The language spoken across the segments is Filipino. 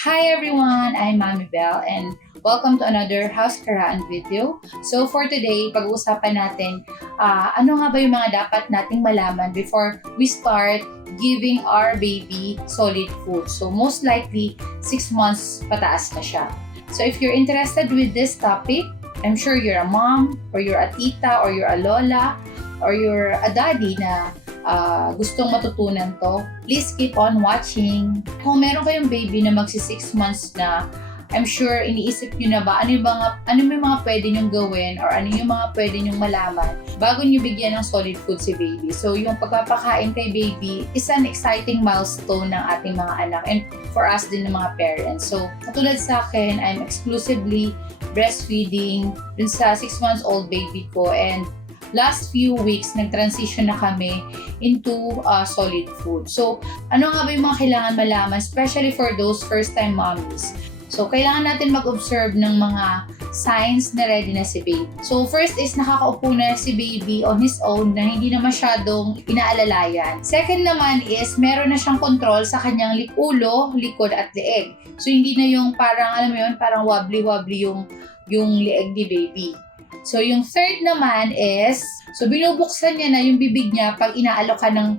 Hi everyone! I'm Mami Belle and welcome to another House Caraan video. So for today, pag-uusapan natin ano nga ba yung mga dapat nating malaman before we start giving our baby solid food. So most likely, 6 months pataas na siya. So if you're interested with this topic, I'm sure you're a mom, or you're a tita, or you're a lola, or you're a daddy na gustong matutunan to, please keep on watching. Kung meron kayong baby na magsi 6 months na, I'm sure iniisip nyo na ba ano yung mga pwede nyong gawin or ano yung mga pwede nyong malaman bago nyo bigyan ng solid food si baby. So yung pagpapakain kay baby is an exciting milestone ng ating mga anak and for us din ng mga parents. So katulad sa akin, I'm exclusively breastfeeding dun sa 6 months old baby ko, and last few weeks, nag-transition na kami into solid food. So, ano nga ba yung mga kailangan malaman, especially for those first-time mommies? So, kailangan natin mag-observe ng mga signs na ready na si baby. So, first is nakakaupo na si baby on his own na hindi na masyadong inaalalayan. Second naman is meron na siyang control sa kanyang ulo, likod at leeg. So, hindi na yung parang, alam mo yun, parang wobbly-wobbly yung leeg ni baby. So, yung third naman is, binubuksan niya na yung bibig niya pag inaalok ka ng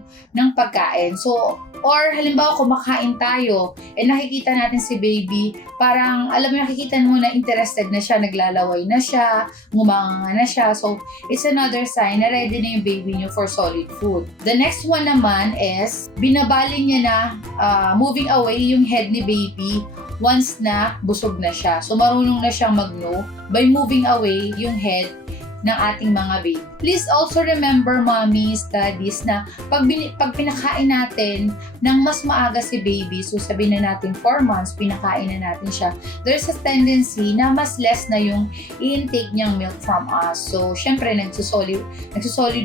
pagkain. So, or halimbawa kumakain tayo, nakikita natin si baby, parang, alam mo, nakikita mo na interested na siya, naglalaway na siya, ngumanga na siya. So, it's another sign na ready na yung baby niyo for solid food. The next one naman is, binabaling niya na, moving away yung head ni baby once na busog na siya. So, marunong na siyang mag-no by moving away yung head ng ating mga baby. Please also remember, mommies, daddies, na pag pinakain natin ng mas maaga si baby, so sabihin na natin 4 months, pinakain na natin siya, there's a tendency na mas less na yung i-intake niyang milk from us. So, syempre, nagsusolid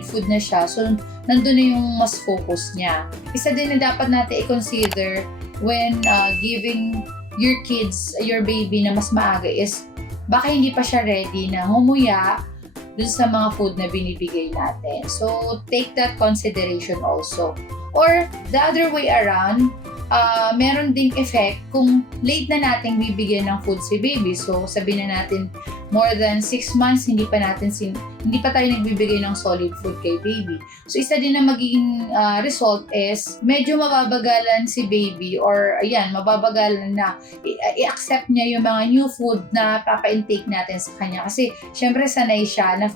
food na siya. So, nandun na yung mas focus niya. Isa din na dapat natin i-consider when giving your baby na mas maaga is baka hindi pa siya ready na ngumuya dun sa mga food na binibigay natin. So, take that consideration also. Or, the other way around, meron ding effect kung late na nating bibigyan ng food si baby. So, sabihin na natin, more than 6 months, hindi pa tayo nagbibigay ng solid food kay baby. So, isa din na magiging result is, medyo mababagalan si baby, or mababagalan na i-accept niya yung mga new food na papa-intake natin sa kanya. Kasi, syempre sanay siya na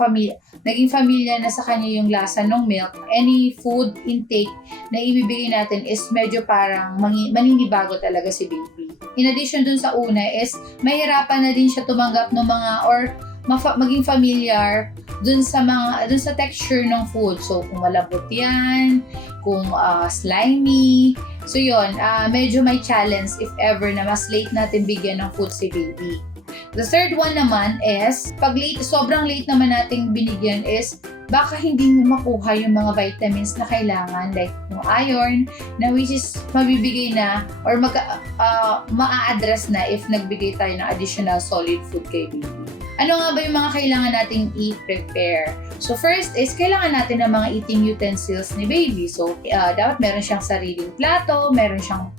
naging familiar na sa kanya yung lasa ng milk. Any food intake na ibibigay natin is medyo parang maninibago talaga si baby. In addition dun sa una is, mahirapan na din siya tumanggap ng mga or maging familiar dun sa texture ng food. So, kung malambot yan, kung slimy. So, yun, medyo may challenge if ever na mas late natin bigyan ng food si baby. The third one naman is, pag sobrang late naman nating binigyan is, baka hindi mo makuha yung mga vitamins na kailangan, like yung iron, na which is mabibigay na or ma-address na if nagbigay tayo ng additional solid food kay baby. Ano nga ba yung mga kailangan nating i-prepare? So first is, kailangan natin ng mga eating utensils ni baby. So dapat meron siyang sariling plato, meron siyang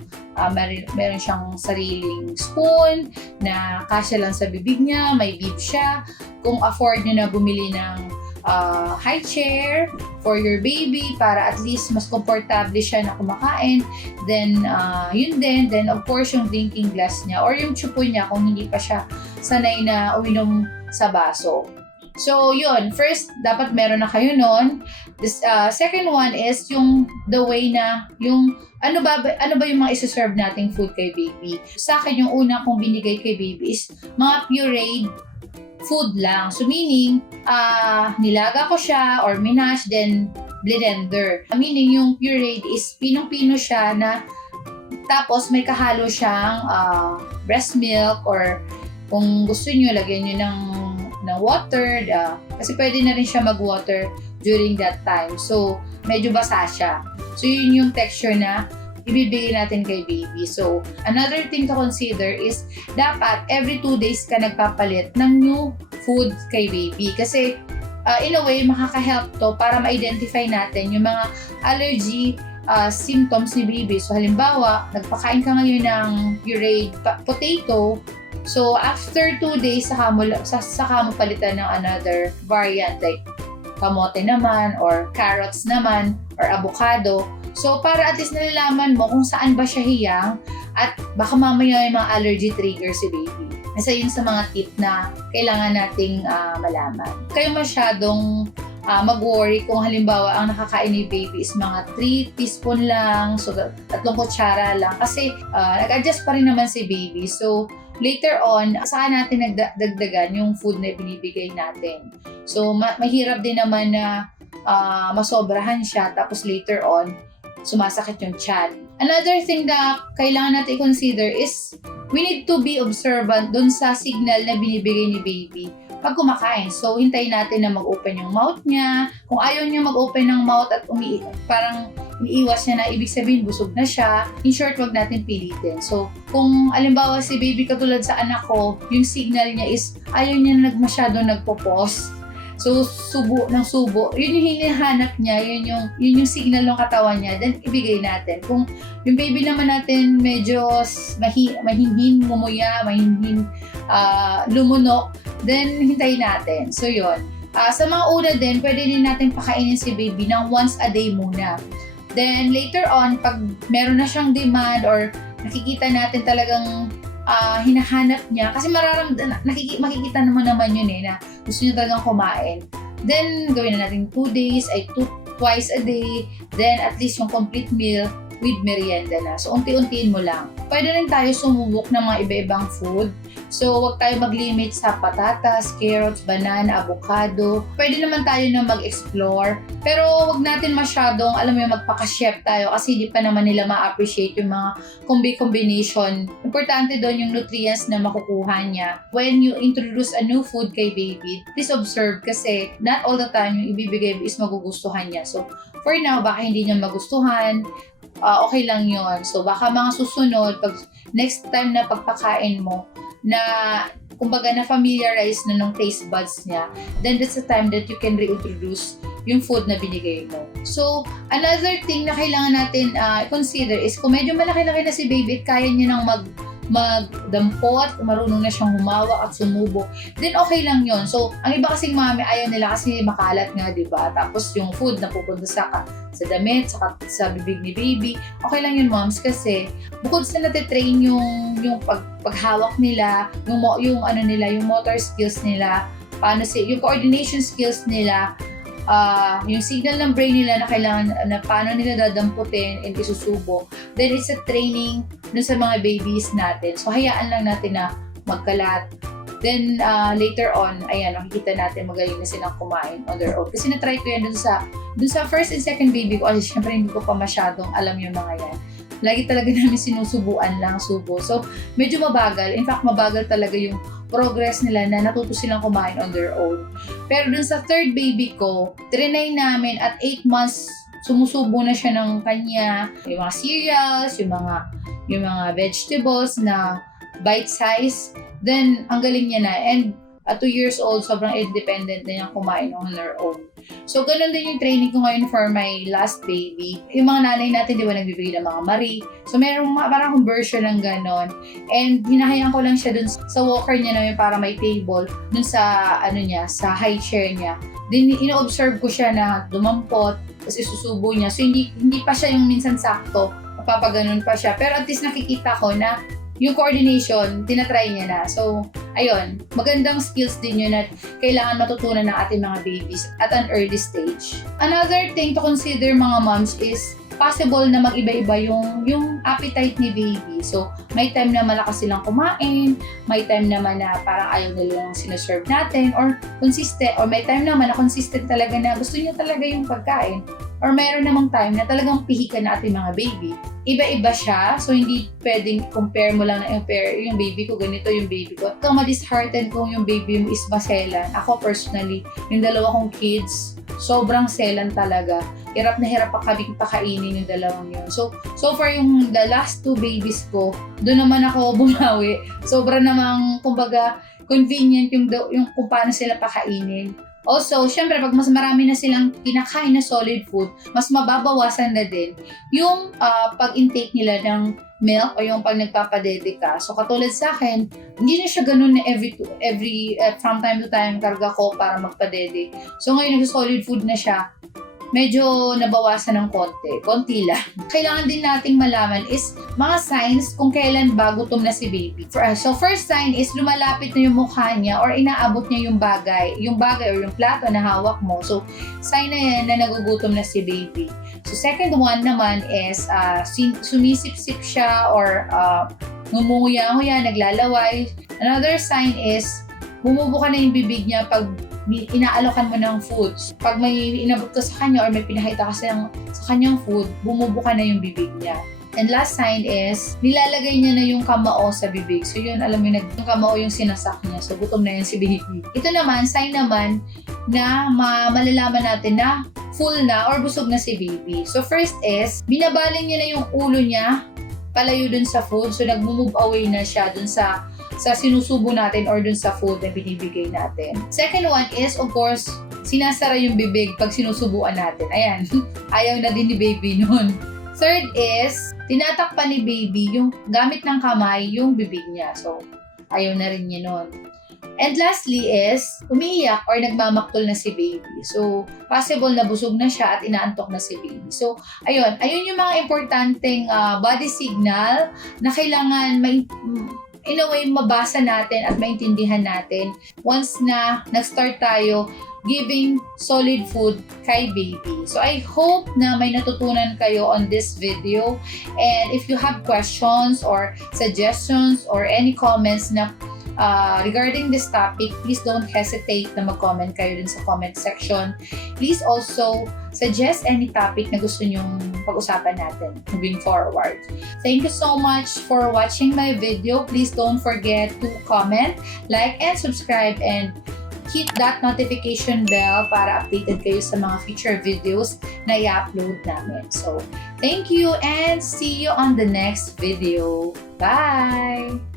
sariling spoon na kasya lang sa bibig niya, may bib siya. Kung afford niyo na bumili ng high chair for your baby para at least mas komportable siya na kumakain, then yun din. Then of course yung drinking glass niya or yung chupo niya kung hindi pa siya sanay na uminom sa baso. So yun, first dapat meron na kayo nun. This second one is the way na ano ba yung mga isi-serve nating food kay baby. Sa akin yung una kong binigay kay baby is mga pureed food lang. So meaning, nilaga ko siya or minash, then blender. Meaning yung pureed is pinong-pino siya na tapos may kahalo siyang breast milk, or kung gusto niyo lagyan niyo ng water, kasi pwede na rin siya mag-water during that time. So medyo basa siya. So yun yung texture na ibibigay natin kay baby. So, another thing to consider is, dapat every 2 days ka nagpapalit ng new food kay baby. Kasi, in a way, makaka-help to para ma-identify natin yung mga allergy symptoms ni baby. So halimbawa, nagpakain ka ngayon ng pureed potato, so after 2 days, saka mo palitan ng another variant like kamote naman or carrots naman or avocado. So para at least nalalaman mo kung saan ba siya hiyang at baka mamaya yung mga allergy trigger si baby. Isa yun sa mga tip na kailangan nating malaman. Kayo masyadong mag-worry kung halimbawa ang nakakain ni baby is mga 3 teaspoon lang, so 3 kutsara lang kasi nag-adjust pa rin naman si baby. So later on, saka natin nagdagdagan yung food na binibigay natin. So mahirap din naman na masobrahan siya tapos later on sumasakit yung tiyan. Another thing na kailangan natin i-consider is we need to be observant dun sa signal na binibigay ni baby pag kumakain. So, hintayin natin na mag-open yung mouth niya. Kung ayaw niya mag-open ng mouth at parang iniiwas niya na ibig sabihin busog na siya, in short, wag natin pilitin. So, kung alimbawa si baby katulad sa anak ko, yung signal niya is ayaw niya na masyadong nagpo-pause. So, subo ng subo. Yun yung hinahanap niya, yun yung signal ng katawan niya, then ibigay natin. Kung yung baby naman natin medyo mahinhin ngumuya, mahinhin lumunok, then hintayin natin. So, yun. Sa mga una din, pwede din natin pakainin si baby ng once a day muna. Then, later on, pag meron na siyang demand or nakikita natin talagang hinahanap niya, kasi makikita naman yun na gusto niya talagang kumain. Then, gawin na natin 2 days, twice a day, then at least yung complete meal with merienda na. So, unti-untiin mo lang. Pwede rin tayo sumubok ng mga iba-ibang food. So, wag tayo mag-limit sa patatas, carrots, banana, avocado. Pwede naman tayo na mag-explore. Pero wag natin masyadong, magpaka-chef tayo kasi hindi pa naman nila ma-appreciate yung mga combination. Importante doon yung nutrients na makukuha niya. When you introduce a new food kay baby, please observe kasi not all the time yung ibibigay is magugustuhan niya. So, for now, baka hindi niya magustuhan. Okay lang yon. So, baka mga susunod, pag next time na pagpakain mo, na kumbaga na familiarize na ng taste buds niya, then that's the time that you can reintroduce yung food na binigay mo. So, another thing na kailangan natin consider is kung medyo malaki-laki na si baby at kaya niya nang magdampot, marunong na siyang humawak at sumubo, then okay lang yon. So, ang iba kasing mami ayaw nila kasi makalat nga, diba? Tapos yung food na pupunta sa damit, sa bibig ni baby, okay lang yun, moms, kasi bukod sa natitrain yung paghawak nila, yung motor skills nila, yung coordination skills nila, yung signal ng brain nila na kailangan na paano nila dadamputin and isusubo, then it's a training dun sa mga babies natin. So, hayaan lang natin na magkalat. Then, later on, ayan, makikita natin magaling na silang kumain on their own. Kasi na-try ko yan dun sa first and second baby ko. Kasi syempre hindi ko pa masyadong alam yung mga yan. Lagi talaga namin sinusubuan lang, subo. So, medyo mabagal. In fact, mabagal talaga yung progress nila na natuto silang kumain on their own. Pero dun sa third baby ko, trinay namin at 8 months, sumusubo na siya ng kanya. Yung mga cereals, yung mga vegetables na bite size. Then, ang galing niya na. And at 2 years old, sobrang independent na niyang kumain on her own. So, ganun din yung training ko ngayon for my last baby. Yung mga nanay natin, di ba, nagbibigay ng mga Marie. So, meron parang version ng ganon. And hinahayaan ko lang siya dun sa walker niya namin para may table, dun sa, sa high chair niya. Then, ino-observe ko siya na dumampot, tapos isusubo niya. So, hindi pa siya yung minsan sakto. Mapapaganon pa siya. Pero at least nakikita ko na yung coordination, tinatry niya na. So, ayun, magandang skills din yun at kailangan matutunan ng ating mga babies at an early stage. Another thing to consider mga moms is possible na mag-iba-iba yung appetite ni baby. So, may time na malakas silang kumain, may time naman na parang ayaw nila yung sinaserve natin, or may time naman na consistent talaga na gusto niya talaga yung pagkain. Or mayroon namang time na talagang pihikan na ating mga baby. Iba-iba siya, so hindi pwedeng compare mo lang na yung baby ko ganito, yung baby ko. Ito, ma-dishearten kung yung baby mo is maselan. Ako personally, yung 2 kong kids, sobrang selan talaga. Hirap na hirap pa kami pakainin yung 2 yun. So far yung the last 2 babies ko, doon naman ako bumawi. Sobra namang, kumbaga, convenient yung kung paano sila pakainin. Also, syempre, pag mas marami na silang kinakain na solid food, mas mababawasan na din yung pag-intake nila ng milk o yung pag nagpapadede ka. So, katulad sa akin, hindi na siya ganun na from time to time karga ko para magpadede. So, ngayon nag-solid food na siya, medyo nabawasan ng konti lang. Kailangan din nating malaman is mga signs kung kailan ba gutom na si baby. So first sign is lumalapit na yung mukha niya or inaabot niya yung bagay or yung plato na hawak mo. So sign na yan na nagugutom na si baby. So second one naman is sumisip-sip siya or ngumunguya-nguya, naglalaway. Another sign is bumubuka na yung bibig niya pag inaalokan mo ng foods. Pag may inabot ka sa kanya or may pinakita ka sa kanyang food, bumubuka na yung bibig niya. And last sign is, nilalagay niya na yung kamao sa bibig. So yun, alam mo yung kamao yung sinasak niya. So gutom na yan si baby. Ito naman, sign naman na malalaman natin na full na or busog na si baby. So first is, binabaling niya na yung ulo niya palayo dun sa food. So nag-move away na siya dun sa sinusubo natin or dun sa food na binibigay natin. Second one is, of course, sinasara yung bibig pag sinusubuan natin. Ayan, ayaw na din ni baby nun. Third is, tinatakpan ni baby yung gamit ng kamay yung bibig niya. So, ayaw na rin niya nun. And lastly is, umiiyak or nagmamaktol na si baby. So, possible na busog na siya at inaantok na si baby. So, ayun yung mga importanteng body signal na kailangan in a way, mabasa natin at maintindihan natin once na nag-start tayo giving solid food kay baby. So, I hope na may natutunan kayo on this video. And if you have questions or suggestions or any comments na regarding this topic, please don't hesitate na mag-comment kayo dun sa comment section. Please also suggest any topic na gusto nyong pag-usapan natin moving forward. Thank you so much for watching my video. Please don't forget to comment, like, and subscribe, and hit that notification bell para updated kayo sa mga future videos na i-upload namin. So, thank you and see you on the next video. Bye!